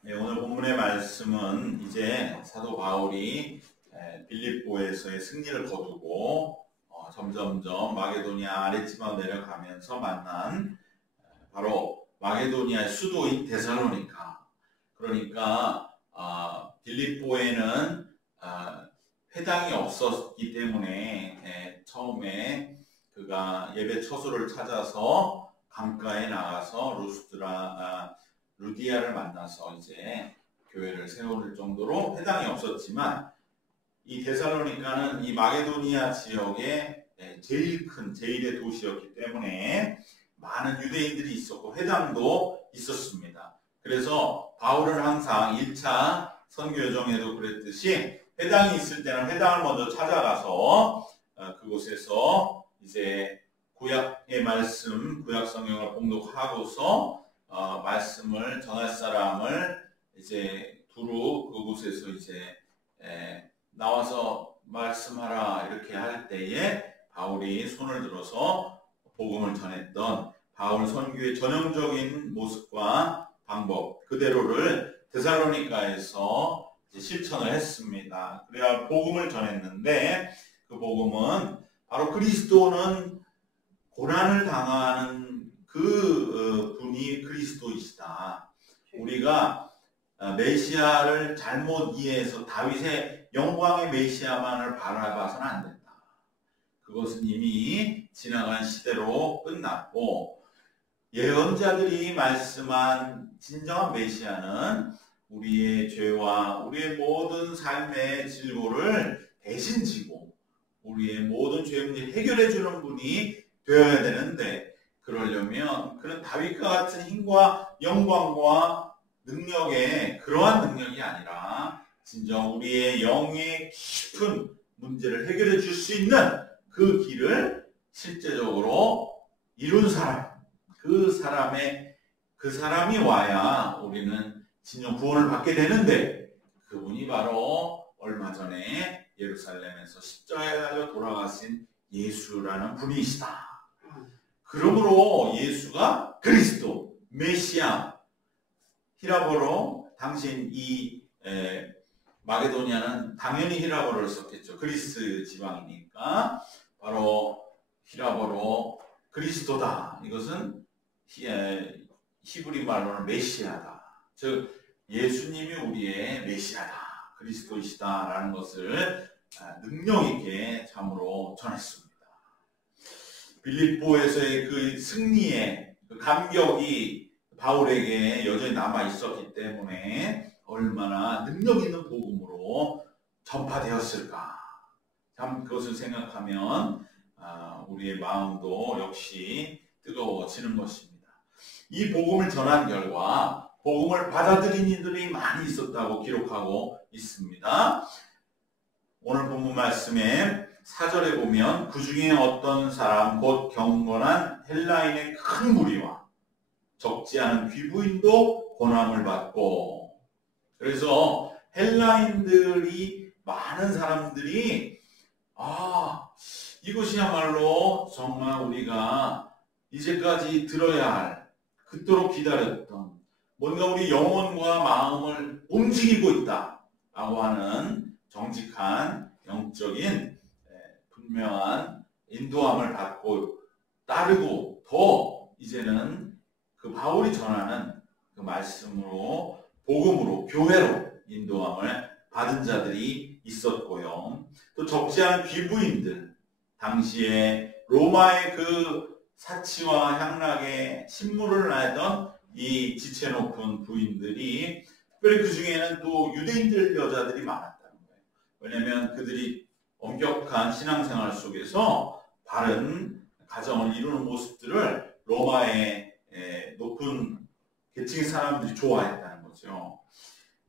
네, 오늘 본문의 말씀은 이제 사도 바울이 빌립보에서의 승리를 거두고 점점점 마게도니아 아랫지방 내려가면서 만난 바로 마게도니아의 수도인 데살로니가. 그러니까 빌립보에는 회당이 없었기 때문에 처음에 그가 예배 처소를 찾아서 강가에 나가서 루디아를 만나서 이제 교회를 세울 정도로 회당이 없었지만, 이 데살로니가는 이 마게도니아 지역의 제일의 도시였기 때문에 많은 유대인들이 있었고 회당도 있었습니다. 그래서 바울은 항상 1차 선교 여정에도 그랬듯이 회당이 있을 때는 회당을 먼저 찾아가서 그곳에서 이제 구약의 말씀, 구약 성경을 봉독하고서 말씀을 전할 사람을 이제 두루 그곳에서 이제 나와서 말씀하라 이렇게 할 때에 바울이 손을 들어서 복음을 전했던 바울 선교의 전형적인 모습과 방법 그대로를 데살로니가에서 실천을 했습니다. 그래야 복음을 전했는데, 그 복음은 바로 그리스도는 고난을 당하는 그 분이 그리스도이시다. 우리가 메시아를 잘못 이해해서 다윗의 영광의 메시아만을 바라봐서는 안 된다. 그것은 이미 지나간 시대로 끝났고, 예언자들이 말씀한 진정한 메시아는 우리의 죄와 우리의 모든 삶의 질고를 대신 지고 우리의 모든 죄 문제를 해결해 주는 분이 되어야 되는데, 그러려면 그런 다윗과 같은 힘과 영광과 능력의 그러한 능력이 아니라 진정 우리의 영의 깊은 문제를 해결해 줄 수 있는 그 길을 실제적으로 이룬 사람, 그 사람이 와야 우리는 진정 구원을 받게 되는데, 그분이 바로 얼마 전에 예루살렘에서 십자가에 달려 돌아가신 예수라는 분이시다. 그러므로 예수가 그리스도, 메시아, 히라보로 당신 이 마게도니아는 당연히 히라보를 썼겠죠. 그리스 지방이니까 바로 히라보로 그리스도다. 이것은 히브리 말로는 메시아다. 즉 예수님이 우리의 메시아다, 그리스도이시다라는 것을 능력 있게 참으로 전했습니다. 빌립보에서의 그 승리의 그 감격이 바울에게 여전히 남아 있었기 때문에 얼마나 능력 있는 복음으로 전파되었을까. 참 그것을 생각하면 우리의 마음도 역시 뜨거워지는 것입니다. 이 복음을 전한 결과 복음을 받아들인 이들이 많이 있었다고 기록하고 있습니다. 오늘 본문 말씀에 4절에 보면 그 중에 어떤 사람 곧 경건한 헬라인의 큰 무리와 적지 않은 귀부인도 고난을 받고, 그래서 헬라인들이 많은 사람들이 이것이야말로 정말 우리가 이제까지 들어야 할, 그토록 기다렸던 뭔가 우리 영혼과 마음을 움직이고 있다라고 하는 정직한 영적인 분명한 인도함을 받고 따르고, 더 이제는 그 바울이 전하는 그 말씀으로 복음으로 교회로 인도함을 받은 자들이 있었고요. 또 적지 않은 귀부인들, 당시에 로마의 그 사치와 향락에 신물을 하던 이 지체 높은 부인들이, 특별히 그 중에는 또 유대인들 여자들이 많았다는 거예요. 왜냐하면 그들이 엄격한 신앙생활 속에서 바른 가정을 이루는 모습들을 로마의 높은 계층의 사람들이 좋아했다는 거죠.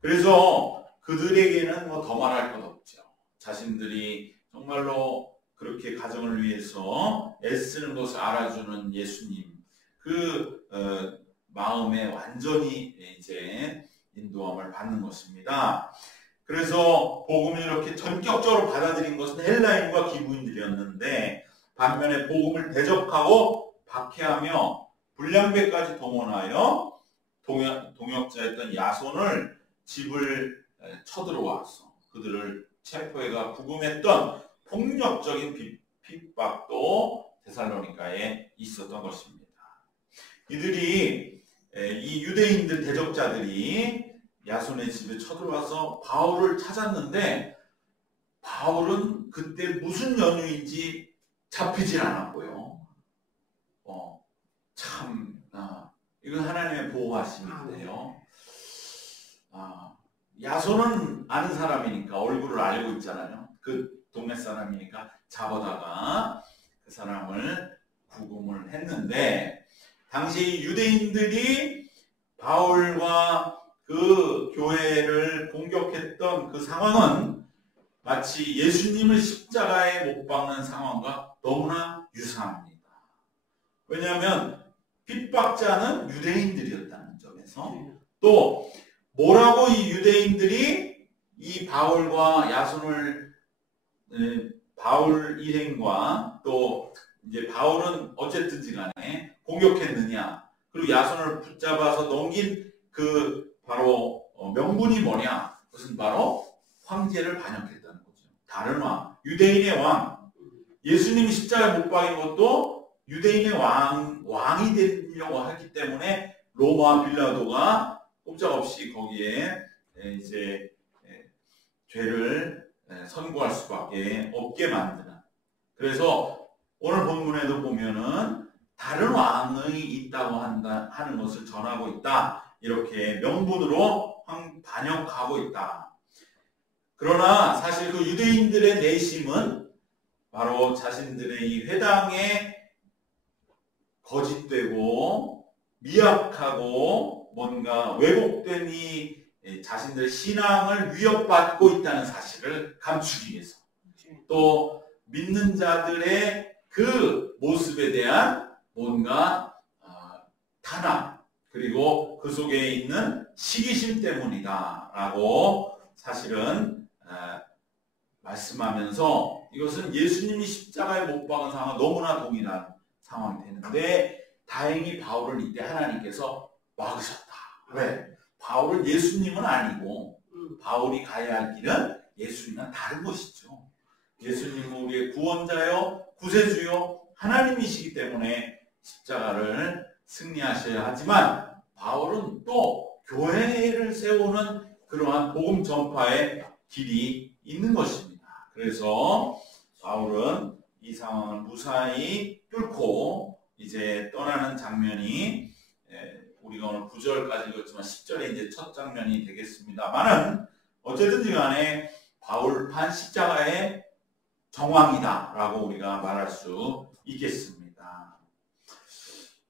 그래서 그들에게는 더 말할 것 없죠. 자신들이 정말로 그렇게 가정을 위해서 애쓰는 것을 알아주는 예수님, 그 마음에 완전히 이제 인도함을 받는 것입니다. 그래서 복음을 이렇게 전격적으로 받아들인 것은 헬라인과 기부인들이었는데, 반면에 복음을 대적하고 박해하며 불량배까지 동원하여 동역자였던 야손을 집을 쳐들어와서 그들을 체포해가 구금했던 폭력적인 핍박도 데살로니가에 있었던 것입니다. 이들이 이 유대인들 대적자들이 야손의 집에 쳐들어와서 바울을 찾았는데 바울은 그때 무슨 연유인지 잡히질 않았고요. 참 이건 하나님의 보호하심인데요. 야손은 아는 사람이니까 얼굴을 알고 있잖아요. 그 동네 사람이니까 잡아다가 그 사람을 구금을 했는데 당시 유대인들이 바울과 그 교회를 공격했던 그 상황은 마치 예수님을 십자가에 못 박는 상황과 너무나 유사합니다. 왜냐하면 핍박자는 유대인들이었다는 점에서 또 뭐라고 이 유대인들이 이 바울과 야손을 바울 일행과 또 이제 바울은 어쨌든지 간에 공격했느냐 그리고 야손을 붙잡아서 넘긴 그 바로 명분이 뭐냐 그것은 바로 황제를 반역했다는 거죠. 다른 왕 유대인의 왕 예수님이 십자가에 못 박인 것도 유대인의 왕이 되려고 하기 때문에 로마 빌라도가 꼼짝없이 거기에 이제 죄를 선고할 수밖에 없게 만드는. 그래서 오늘 본문에도 보면은 다른 왕이 있다고 하는 것을 전하고 있다. 이렇게 명분으로 반역하고 있다. 그러나 사실 그 유대인들의 내심은 바로 자신들의 이 회당에 거짓되고 미약하고 뭔가 왜곡된 이 자신들의 신앙을 위협받고 있다는 사실을 감추기 위해서 또 믿는 자들의 그 모습에 대한 뭔가 탄압 그리고 그 속에 있는 시기심 때문이다 라고 사실은 말씀하면서 이것은 예수님이 십자가에 못 박은 상황과 너무나 동일한 상황이 되는데 다행히 바울을 이때 하나님께서 막으셨다. 왜? 바울은 예수님은 아니고 바울이 가야 할 길은 예수님은 다른 것이죠. 예수님은 우리의 구원자요 구세주요 하나님이시기 때문에 십자가를 승리하셔야 하지만 바울은 또 교회를 세우는 그러한 복음 전파의 길이 있는 것입니다. 그래서 바울은 이 상황을 무사히 뚫고 이제 떠나는 장면이 우리가 오늘 9절까지 읽었지만 10절에 이제 첫 장면이 되겠습니다만은 어쨌든지 간에 바울판 십자가의 정황이다라고 우리가 말할 수 있겠습니다.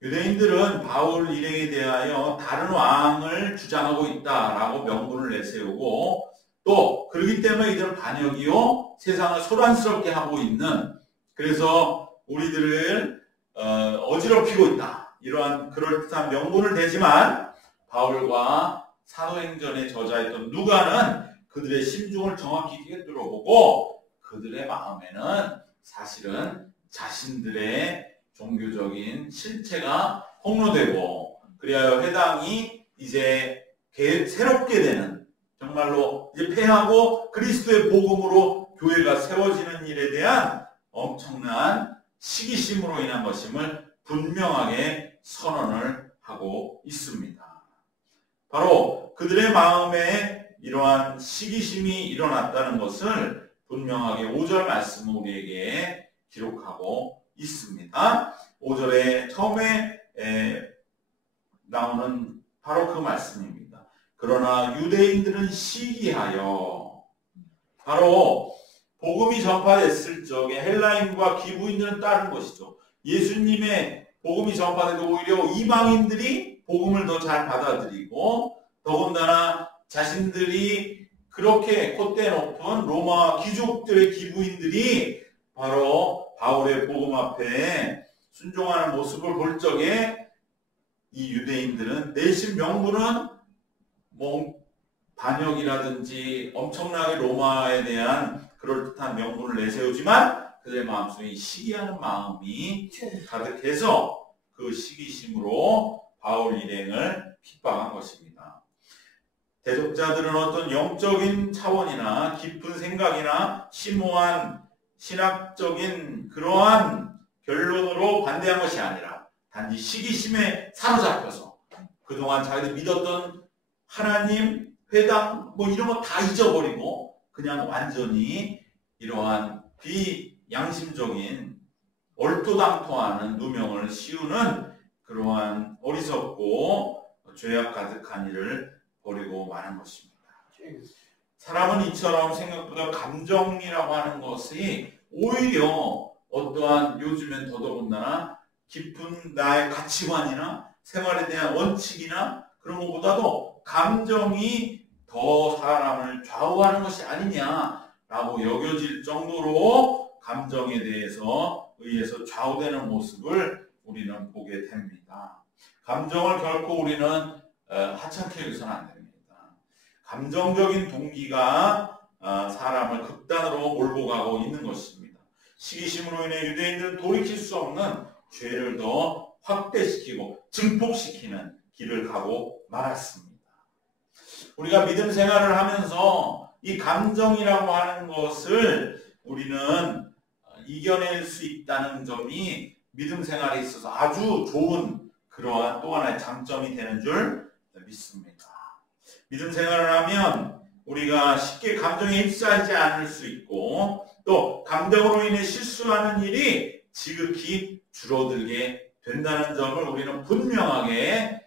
유대인들은 바울 일행에 대하여 다른 왕을 주장하고 있다라고 명분을 내세우고 또 그렇기 때문에 이들은 반역이요 세상을 소란스럽게 하고 있는 그래서 우리들을 어지럽히고 있다. 이러한 그럴듯한 명분을 대지만 바울과 사도행전의 저자였던 누가는 그들의 심중을 정확히 꿰뚫어보고 그들의 마음에는 사실은 자신들의 종교적인 실체가 폭로되고 그리하여 회당이 이제 새롭게 되는 정말로 이제 폐하고 그리스도의 복음으로 교회가 세워지는 일에 대한 엄청난 시기심으로 인한 것임을 분명하게 선언을 하고 있습니다. 바로 그들의 마음에 이러한 시기심이 일어났다는 것을 분명하게 5절 말씀은 우리에게 기록하고 있습니다. 5절에 처음에 나오는 바로 그 말씀입니다. 그러나 유대인들은 시기하여 바로 복음이 전파됐을 적에 헬라인과 기부인들은 따른 것이죠. 예수님의 복음이 전파돼도 오히려 이방인들이 복음을 더 잘 받아들이고 더군다나 자신들이 그렇게 콧대 높은 로마 귀족들의 기부인들이 바로 바울의 복음 앞에 순종하는 모습을 볼 적에 이 유대인들은 내심 명분은 반역이라든지 엄청나게 로마에 대한 그럴듯한 명분을 내세우지만 그들의 마음속에 시기하는 마음이 가득해서 그 시기심으로 바울 일행을 핍박한 것입니다. 대적자들은 어떤 영적인 차원이나 깊은 생각이나 심오한 신학적인 그러한 결론으로 반대한 것이 아니라 단지 시기심에 사로잡혀서 그동안 자기들 믿었던 하나님, 회당 뭐 이런 거 다 잊어버리고 그냥 완전히 이러한 비양심적인 얼토당토하는 누명을 씌우는 그러한 어리석고 죄악 가득한 일을 벌이고 마는 것입니다. 사람은 이처럼 생각보다 감정이라고 하는 것이 오히려 어떠한 요즘엔 더더군다나 깊은 나의 가치관이나 생활에 대한 원칙이나 그런 것보다도 감정이 더 사람을 좌우하는 것이 아니냐라고 여겨질 정도로 감정에 대해서 의해서 좌우되는 모습을 우리는 보게 됩니다. 감정을 결코 우리는 하찮게 여기서는 안 됩니다. 감정적인 동기가 사람을 극단으로 몰고 가고 있는 것입니다. 시기심으로 인해 유대인들은 돌이킬 수 없는 죄를 더 확대시키고 증폭시키는 길을 가고 말았습니다. 우리가 믿음 생활을 하면서 이 감정이라고 하는 것을 우리는 이겨낼 수 있다는 점이 믿음 생활에 있어서 아주 좋은 그러한 또 하나의 장점이 되는 줄 믿습니다. 믿음 생활을 하면 우리가 쉽게 감정에 휩싸이지 않을 수 있고 또 감정으로 인해 실수하는 일이 지극히 줄어들게 된다는 점을 우리는 분명하게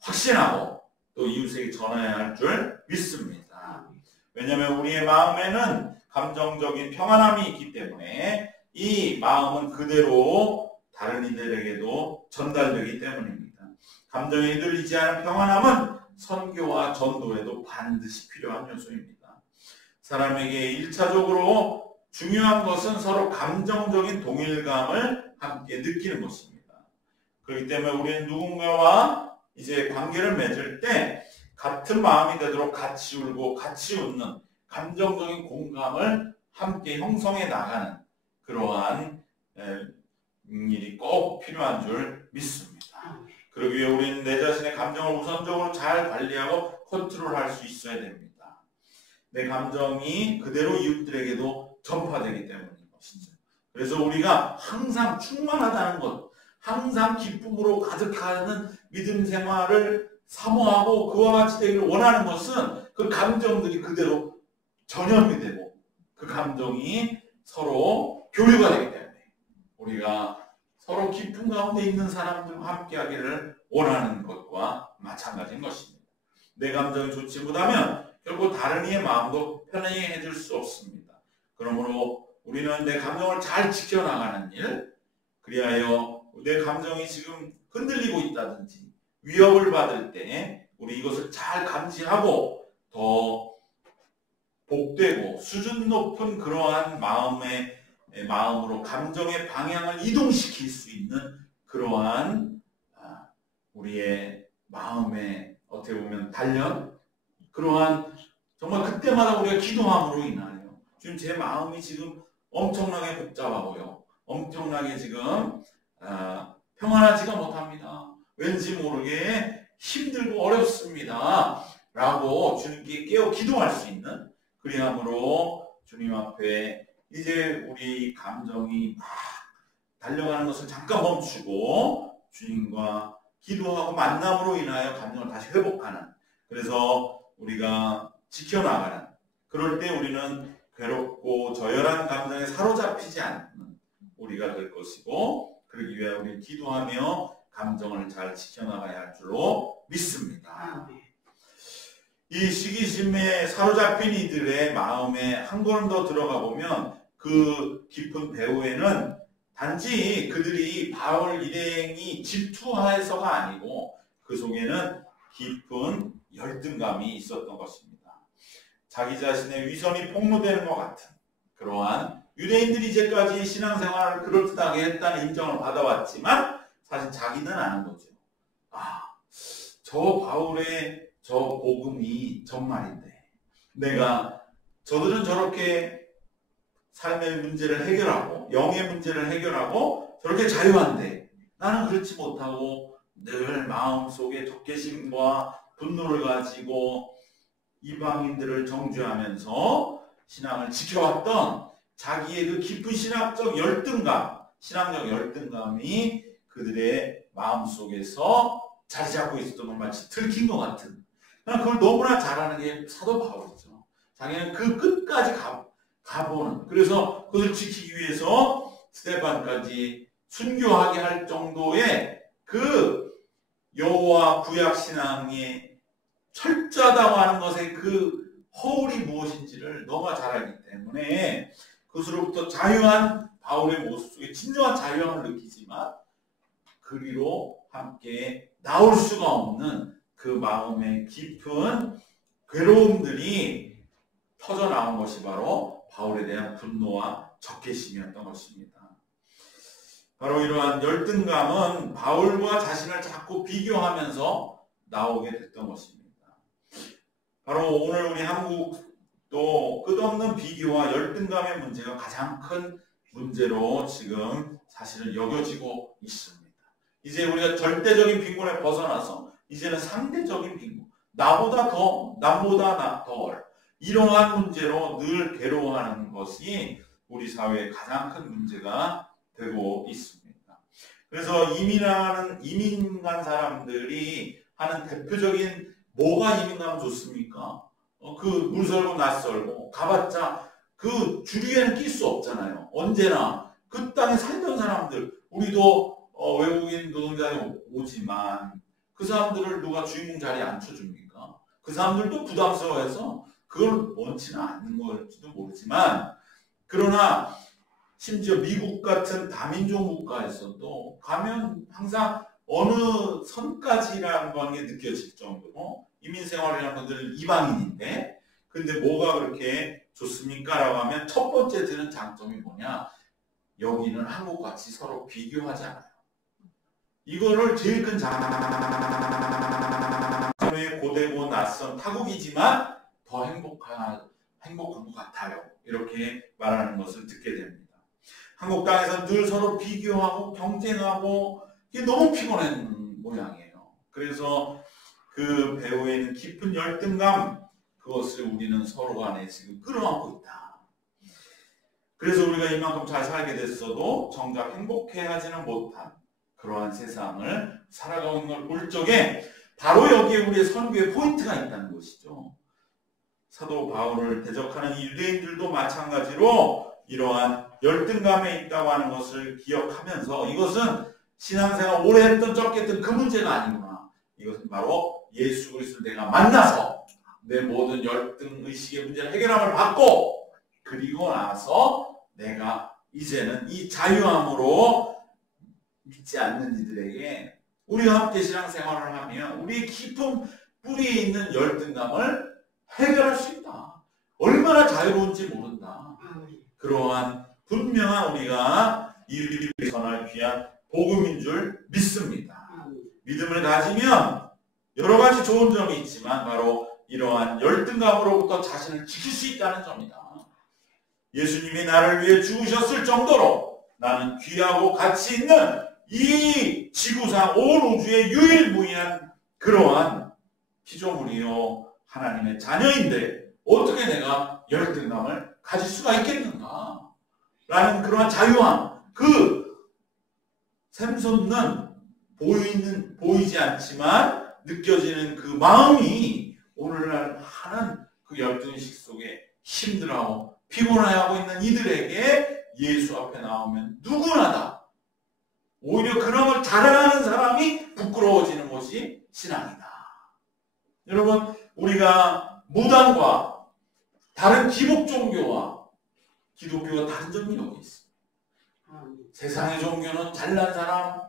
확신하고 또 이웃에게 전해야 할 줄 믿습니다. 왜냐하면 우리의 마음에는 감정적인 평안함이 있기 때문에 이 마음은 그대로 다른 이들에게도 전달되기 때문입니다. 감정에 흔들리지 않은 평안함은 선교와 전도에도 반드시 필요한 요소입니다. 사람에게 1차적으로 중요한 것은 서로 감정적인 동일감을 함께 느끼는 것입니다. 그렇기 때문에 우리는 누군가와 이제 관계를 맺을 때 같은 마음이 되도록 같이 울고 같이 웃는 감정적인 공감을 함께 형성해 나가는 그러한 일이 꼭 필요한 줄 믿습니다. 그러기 위해 우리는 내 자신의 감정을 우선적으로 잘 관리하고 컨트롤할 수 있어야 됩니다. 내 감정이 그대로 이웃들에게도 전파되기 때문인 것이죠. 그래서 우리가 항상 충만하다는 것, 항상 기쁨으로 가득하는 믿음 생활을 사모하고 그와 같이 되기를 원하는 것은 그 감정들이 그대로 전염이 되고 그 감정이 서로 교류가 되기 때문에 우리가 서로 기쁨 가운데 있는 사람들과 함께 하기를 원하는 것과 마찬가지인 것입니다. 내 감정이 좋지 못하면 결국 다른 이의 마음도 편안히 해줄 수 없습니다. 그러므로 우리는 내 감정을 잘 지켜나가는 일, 그리하여 내 감정이 지금 흔들리고 있다든지 위협을 받을 때 우리 이것을 잘 감지하고 더 복되고 수준 높은 그러한 마음으로 감정의 방향을 이동시킬 수 있는 그러한 우리의 마음의 어떻게 보면 단련, 그러한 정말 그때마다 우리가 기도함으로 인하여 지금 제 마음이 지금 엄청나게 복잡하고요, 엄청나게 지금 평안하지가 못합니다. 왠지 모르게 힘들고 어렵습니다. 라고 주님께 깨어 기도할 수 있는, 그리함으로 주님 앞에 이제 우리 감정이 막 달려가는 것을 잠깐 멈추고 주님과 기도하고 만남으로 인하여 감정을 다시 회복하는, 그래서 우리가 지켜나가는, 그럴 때 우리는 괴롭고 저열한 감정에 사로잡히지 않는 우리가 될 것이고, 그러기 위해 우리는 기도하며 감정을 잘 지켜나가야 할 줄로 믿습니다. 이 시기심에 사로잡힌 이들의 마음에 한 걸음 더 들어가 보면 그 깊은 배후에는 단지 그들이 바울 일행이 질투해서가 아니고 그 속에는 깊은 열등감이 있었던 것입니다. 자기 자신의 위선이 폭로되는 것 같은 그러한, 유대인들이 이제까지 신앙생활을 그럴듯하게 했다는 인정을 받아왔지만 사실 자기는 아는 거죠. 저 바울의 저 복음이 정말인데 저들은 저렇게 삶의 문제를 해결하고 영의 문제를 해결하고 저렇게 자유한데 나는 그렇지 못하고 늘 마음속에 적개심과 분노를 가지고 이방인들을 정죄하면서 신앙을 지켜왔던 자기의 그 깊은 신학적 열등감이 그들의 마음속에서 자리 잡고 있었던 걸 마치 들킨 것 같은, 그걸 너무나 잘하는 게 사도 바울이죠. 자기는 그 끝까지 가보는, 그래서 그것을 지키기 위해서 스데반까지 순교하게 할 정도의 그 여호와 구약 신앙이 철저하다고 하는 것의 그 허울이 무엇인지를 너무나 잘 알기 때문에 그것으로부터 자유한 바울의 모습 속에 진정한 자유함을 느끼지만 그리로 함께 나올 수가 없는 그 마음의 깊은 괴로움들이 터져 나온 것이 바로 바울에 대한 분노와 적개심이었던 것입니다. 바로 이러한 열등감은 바울과 자신을 자꾸 비교하면서 나오게 됐던 것입니다. 바로 오늘 우리 한국도 끝없는 비교와 열등감의 문제가 가장 큰 문제로 지금 사실은 여겨지고 있습니다. 이제 우리가 절대적인 빈곤에 벗어나서 이제는 상대적인 빈곤, 남보다 덜, 이러한 문제로 늘 괴로워하는 것이 우리 사회의 가장 큰 문제가 되고 있습니다. 그래서 이민 간 사람들이 하는 대표적인, 뭐가 이민 가면 좋습니까? 그 물설고 낯설고 가봤자 그 주류에는 낄 수 없잖아요. 언제나 그 땅에 살던 사람들, 우리도 외국인 노동자에 오지만 그 사람들을 누가 주인공 자리에 앉혀줍니까? 그 사람들도 부담스러워해서 그걸 원치는 않는 걸지도 모르지만, 그러나 심지어 미국 같은 다민족 국가에서도 가면 항상 어느 선까지라는 게 느껴질 정도로 이민 생활을 하는 분들은 이방인인데, 근데 뭐가 그렇게 좋습니까? 라고 하면 첫 번째 드는 장점이 뭐냐? 여기는 한국같이 서로 비교하지 않아요. 이거를 제일 큰 장점의 고되고 낯선 타국이지만 더 행복한 것 같아요. 이렇게 말하는 것을 듣게 됩니다. 한국 땅에서 늘 서로 비교하고 경쟁하고 이게 너무 피곤한 모양이에요. 그래서 그 배후에 있는 깊은 열등감, 그것을 우리는 서로 간에 지금 끌어안고 있다. 그래서 우리가 이만큼 잘 살게 됐어도 정작 행복해하지는 못한 그러한 세상을 살아가고 있는 걸 볼 적에 바로 여기에 우리의 선교의 포인트가 있다는 것이죠. 사도 바울을 대적하는 유대인들도 마찬가지로 이러한 열등감에 있다고 하는 것을 기억하면서, 이것은 신앙생활 오래 했던 적게 했던 그 문제가 아니구나. 이것은 바로 예수 그리스도를 내가 만나서 내 모든 열등의식의 문제를 해결함을 받고, 그리고 나서 내가 이제는 이 자유함으로 믿지 않는 이들에게 우리가 함께 신앙생활을 하면 우리의 깊은 뿌리에 있는 열등감을 해결할 수 있다. 얼마나 자유로운지 모른다. 그러한 분명한 우리가 이를 전할 귀한 복음인 줄 믿습니다. 믿음을 가지면 여러 가지 좋은 점이 있지만 바로 이러한 열등감으로부터 자신을 지킬 수 있다는 점이다. 예수님이 나를 위해 죽으셨을 정도로 나는 귀하고 가치 있는 이 지구상 온 우주의 유일무이한 그러한 피조물이요 하나님의 자녀인데 어떻게 내가 열등감을 가질 수가 있겠는가? 라는 그러한 자유함, 그 샘솟는 보이지 않지만 느껴지는 그 마음이 오늘날 하는 그 열등의식 속에 힘들어하고 피곤해하고 있는 이들에게 예수 앞에 나오면 누구나 다 오히려 그런 걸 자랑하는 사람이 부끄러워지는 것이 신앙이다. 여러분, 우리가 무당과 다른 기복 종교와 기독교가 다른 점이 여기 있습니다. 세상의 종교는 잘난 사람,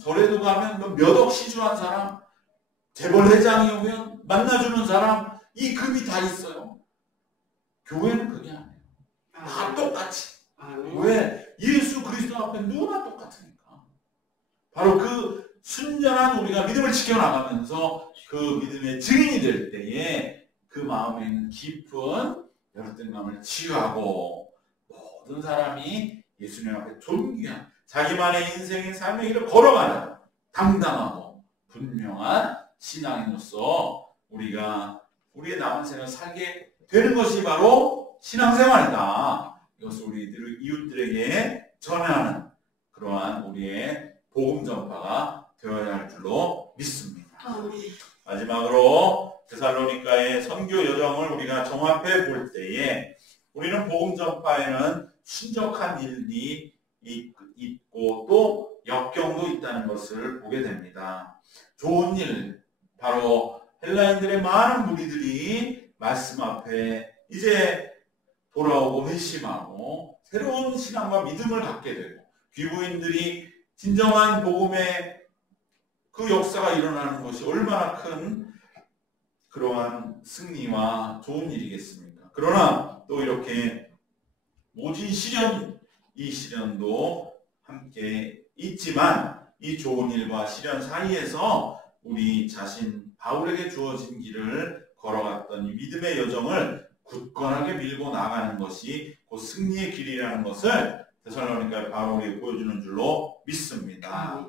절에도 가면 몇 억 시주한 사람, 재벌 회장이 오면 만나주는 사람, 이 급이 다 있어요. 교회는 그게 아니에요. 다 똑같이. 왜? 예수 그리스도 앞에 누구나 똑같으니까. 바로 그 순전한 우리가 믿음을 지켜나가면서 그 믿음의 증인이 될 때에 그 마음에 있는 깊은 열등감을 치유하고 모든 사람이 예수님 앞에 존귀한 자기만의 인생의 삶의 길을 걸어가는 당당하고 분명한 신앙인으로서 우리가 우리의 남은 생을 살게 되는 것이 바로 신앙생활이다. 이것을 우리들 이웃들에게 전하는 그러한 우리의 복음 전파가 되어야 할 줄로 믿습니다. 마지막으로 데살로니가의 선교 여정을 우리가 종합해 볼 때에 우리는 복음 전파에는 신적한 일이 있고 또 역경도 있다는 것을 보게 됩니다. 좋은 일, 바로 헬라인들의 많은 무리들이 말씀 앞에 이제 돌아오고 회심하고 새로운 신앙과 믿음을 갖게 되고 귀부인들이 진정한 복음의 그 역사가 일어나는 것이 얼마나 큰 그러한 승리와 좋은 일이겠습니까? 그러나 또 이렇게 모진 시련, 이 시련도 함께 있지만 이 좋은 일과 시련 사이에서 우리 자신 바울에게 주어진 길을 걸어갔던 이 믿음의 여정을 굳건하게 밀고 나가는 것이 곧 승리의 길이라는 것을 데살로니가 바울이 보여주는 줄로 믿습니다.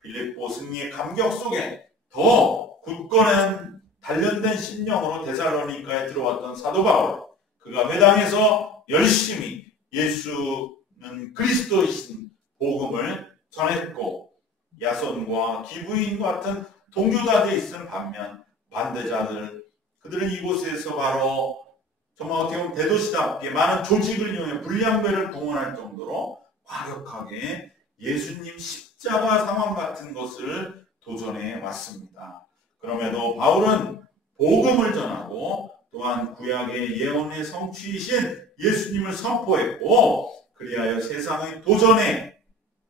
빌립보 승리의 감격 속에 더 굳건한 단련된 심령으로 데살로니가에 들어왔던 사도 바울, 그가 회당에서 열심히 예수는 그리스도이신 복음을 전했고 야손과 기부인과 같은 동조자들이 있은 반면 반대자들, 그들은 이곳에서 바로 정말 어떻게 보면 대도시답게 많은 조직을 이용해 불량배를 동원할 정도로 과격하게 예수님 십자가 상황 같은 것을 도전해 왔습니다. 그럼에도 바울은 복음을 전하고 또한 구약의 예언의 성취이신 예수님을 선포했고 그리하여 세상의 도전에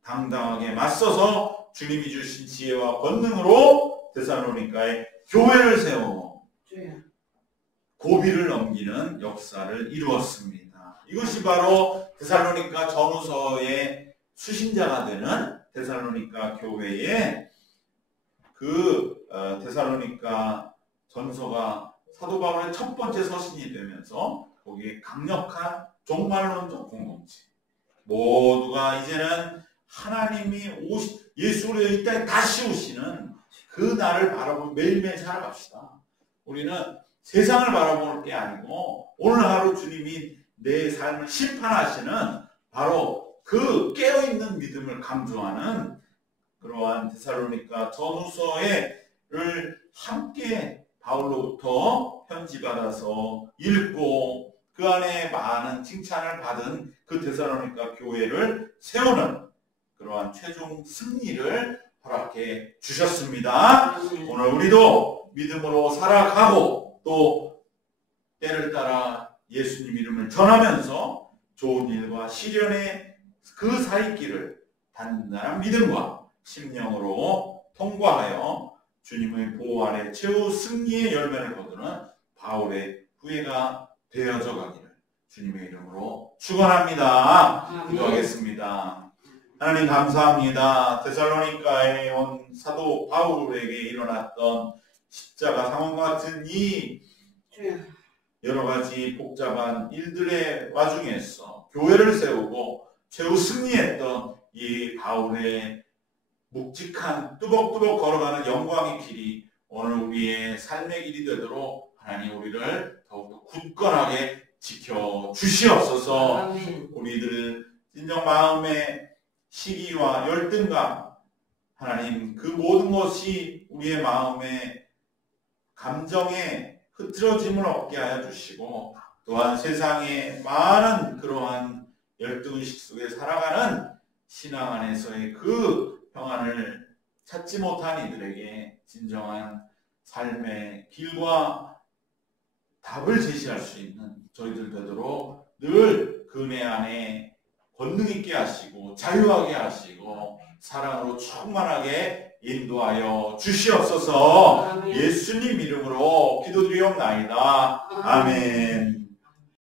당당하게 맞서서 주님이 주신 지혜와 권능으로 데살로니가에 교회를 세워 고비를 넘기는 역사를 이루었습니다. 이것이 바로 데살로니가 전후서의 수신자가 되는 데살로니가 교회의 데살로니가 전서가 사도 바울의 첫 번째 서신이 되면서 거기에 강력한 종말론적 공동체, 모두가 이제는 하나님이 예수로 이 땅에 다시 오시는 그 날을 바라보며 매일매일 살아갑시다. 우리는 세상을 바라보는 게 아니고 오늘 하루 주님이 내 삶을 심판하시는 바로 그 깨어있는 믿음을 강조하는 그러한 데살로니가 전후서를 함께 바울로부터 편지받아서 읽고 그 안에 많은 칭찬을 받은 그 데살로니가 교회를 세우는 그러한 최종 승리를 허락해 주셨습니다. 오늘 우리도 믿음으로 살아가고 또 때를 따라 예수님 이름을 전하면서 좋은 일과 시련의 그 사이길을 단단한 믿음과 심령으로 통과하여 주님의 보호 아래 최후 승리의 열매를 거두는 바울의 후예가 되어져 가기를 주님의 이름으로 축원합니다. 기도하겠습니다. 하나님 감사합니다. 데살로니가에 온 사도 바울에게 일어났던 십자가 상황과 같은 이 여러 가지 복잡한 일들의 와중에서 교회를 세우고 최후 승리했던 이 바울의 묵직한 뚜벅뚜벅 걸어가는 영광의 길이 오늘 우리의 삶의 길이 되도록 하나님 우리를 더욱더 굳건하게 지켜주시옵소서. 우리들 진정 마음의 시기와 열등감, 하나님 그 모든 것이 우리의 마음의 감정에 흐트러짐을 없게 하여 주시고 또한 세상의 많은 그러한 열등의식 속에 살아가는 신앙 안에서의 그 평안을 찾지 못한 이들에게 진정한 삶의 길과 답을 제시할 수 있는 저희들 되도록 늘 그네 안에 권능 있게 하시고 자유하게 하시고 사랑으로 충만하게 인도하여 주시옵소서. 예수님 이름으로 기도드리옵나이다. 아멘.